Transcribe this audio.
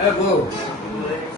Eh, bro.